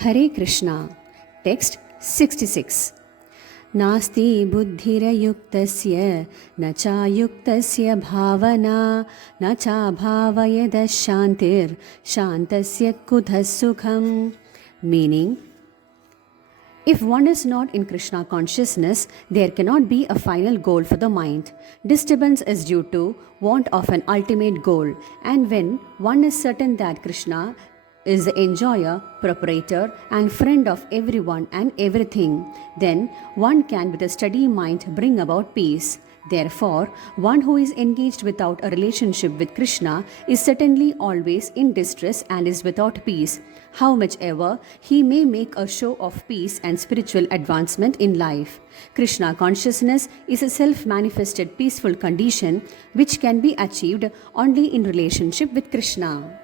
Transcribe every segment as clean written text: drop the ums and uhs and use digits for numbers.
Hare Krishna. Text 66. Nasti buddhirayuktasya na cha yuktasya bhavana na cha bhavayada shantir shantasya kuthas sukham. Meaning, if one is not in Krishna consciousness, there cannot be a final goal for the mind. Disturbance is due to want of an ultimate goal. And when one is certain that Krishna is the enjoyer, proprietor, and friend of everyone and everything, then one can with a steady mind bring about peace. Therefore, one who is engaged without a relationship with Krishna is certainly always in distress and is without peace, how much ever he may make a show of peace and spiritual advancement in life. Krishna consciousness is a self-manifested peaceful condition which can be achieved only in relationship with Krishna.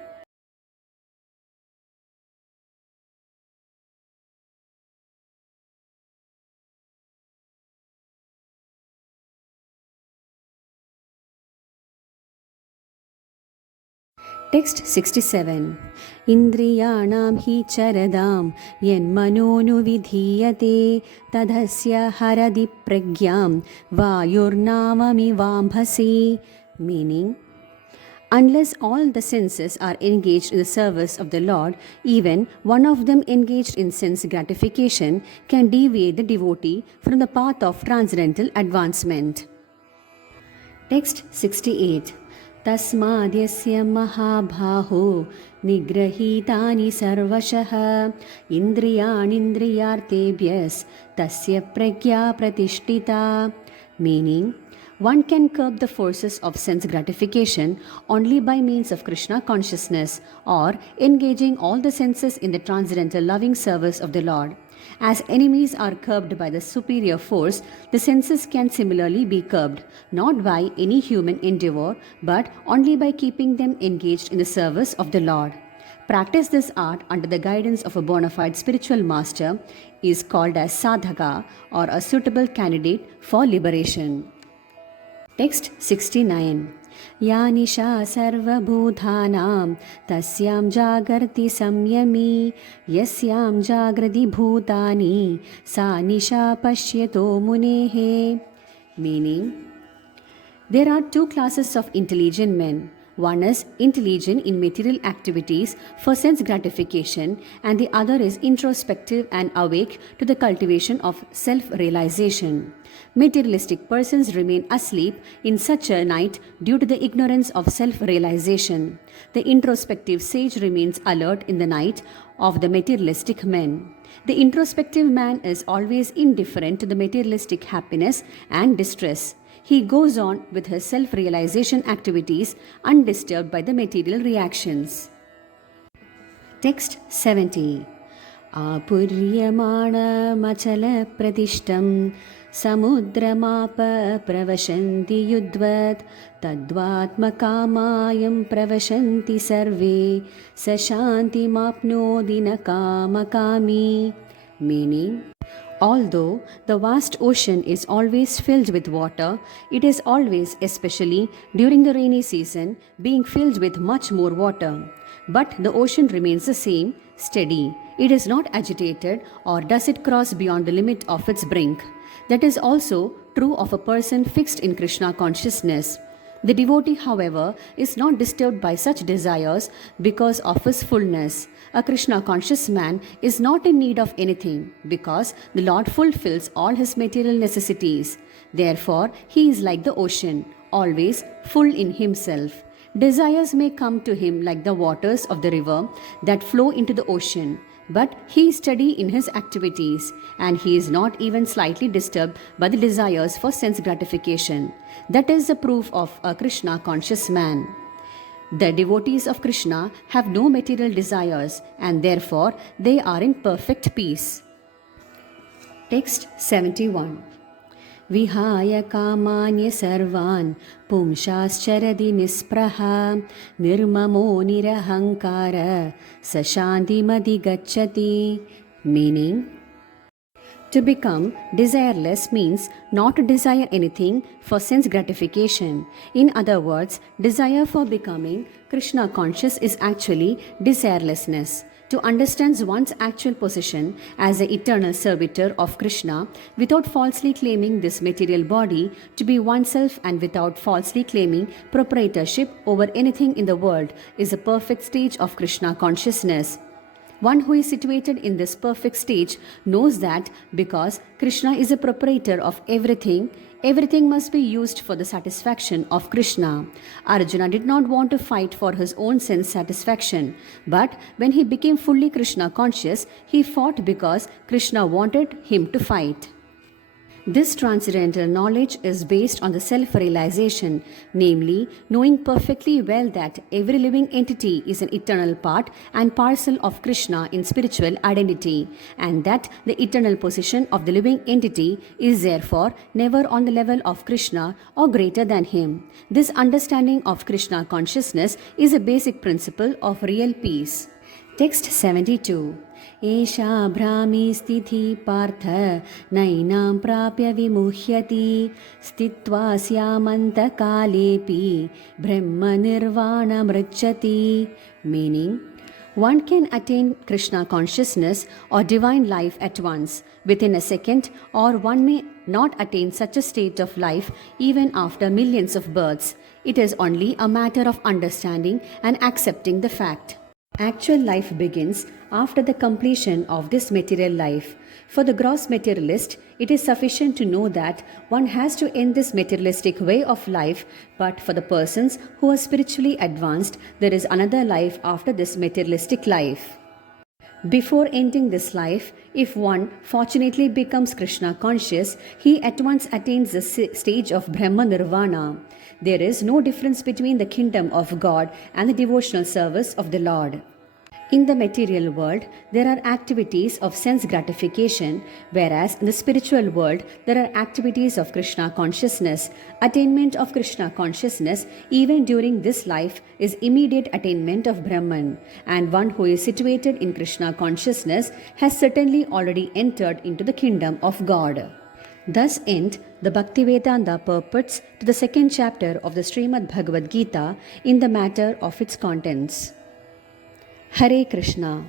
Text 67. Indriyanam hi charadam yanmanonu vidhiyate tadhasya haradi pragyam vayurnavami vambhasi. Meaning, unless all the senses are engaged in the service of the Lord, even one of them engaged in sense gratification can deviate the devotee from the path of transcendental advancement. Text 68. तस्माद्यस्य महाबाहो निग्रहीतानि सर्वशः इन्द्रियाणीन्द्रियार्थेभ्यस्तस्य प्रज्ञा प्रतिष्ठिता. Meaning, one can curb the forces of sense gratification only by means of Krishna consciousness or engaging all the senses in the transcendental loving service of the Lord. As enemies are curbed by the superior force, the senses can similarly be curbed, not by any human endeavor, but only by keeping them engaged in the service of the Lord. Practice this art under the guidance of a bona fide spiritual master is called as sadhaka or a suitable candidate for liberation. Text 69. Ya nisha sarvabhuthanam tasyam jagarti samyami yasyam jagrati bhutani sa nisha pashyato munehe. Meaning, there are two classes of intelligent men. One is intelligent in material activities for sense gratification, and the other is introspective and awake to the cultivation of self-realization. Materialistic persons remain asleep in such a night due to the ignorance of self-realization. The introspective sage remains alert in the night of the materialistic men. The introspective man is always indifferent to the materialistic happiness and distress. He goes on with his self-realization activities undisturbed by the material reactions. Text 70. Apuryamana machala pratishtam samudramapa pravashanti yudvat tadvatmakamayam pravashanti sarve sashanti mapnodi nakamakami. Meaning, although the vast ocean is always filled with water, it is always, especially during the rainy season, being filled with much more water. But the ocean remains the same, steady. It is not agitated, or does it cross beyond the limit of its brink. That is also true of a person fixed in Krishna consciousness. The devotee, however, is not disturbed by such desires because of his fullness. A Krishna conscious man is not in need of anything because the Lord fulfills all his material necessities. Therefore, he is like the ocean, always full in himself. Desires may come to him like the waters of the river that flow into the ocean, but he is steady in his activities, and he is not even slightly disturbed by the desires for sense gratification. That is the proof of a Krishna conscious man. The devotees of Krishna have no material desires, and therefore they are in perfect peace. Text 71. Vihaya kamanya sarvan pumshascharadi nispraha nirmamo nirahankara sashanti madhigacchati. Meaning, to become desireless means not to desire anything for sense gratification. In other words, desire for becoming Krishna conscious is actually desirelessness. to understand one's actual position as the eternal servitor of Krishna without falsely claiming this material body to be oneself and without falsely claiming proprietorship over anything in the world is a perfect stage of Krishna consciousness. One who is situated in this perfect stage knows that because Krishna is a proprietor of everything, everything must be used for the satisfaction of Krishna. Arjuna did not want to fight for his own sense satisfaction, but when he became fully Krishna conscious, he fought because Krishna wanted him to fight. This transcendental knowledge is based on the self-realization, namely, knowing perfectly well that every living entity is an eternal part and parcel of Krishna in spiritual identity, and that the eternal position of the living entity is therefore never on the level of Krishna or greater than him. This understanding of Krishna consciousness is a basic principle of real peace. Text 72. एषा भ्रामी स्थितिः पार्थ नैनां प्राप्य विमुह्यति स्थित्वा स्यामन्तकालेऽपि ब्रह्मनिर्वाणमृच्छति. Meaning, one can attain Krishna consciousness or divine life at once, within a second, or one may not attain such a state of life even after millions of births. It is only a matter of understanding and accepting the fact. Actual life begins after the completion of this material life. For the gross materialist, it is sufficient to know that one has to end this materialistic way of life, but for the persons who are spiritually advanced, there is another life after this materialistic life. Before ending this life, if one fortunately becomes Krishna conscious, he at once attains the stage of Brahma Nirvana. There is no difference between the kingdom of God and the devotional service of the Lord. In the material world, there are activities of sense gratification, whereas in the spiritual world, there are activities of Krishna consciousness. Attainment of Krishna consciousness, even during this life, is immediate attainment of Brahman, and one who is situated in Krishna consciousness has certainly already entered into the kingdom of God. Thus end the Bhaktivedanta purports to the second chapter of the Srimad Bhagavad Gita in the matter of its contents. Hare Krishna.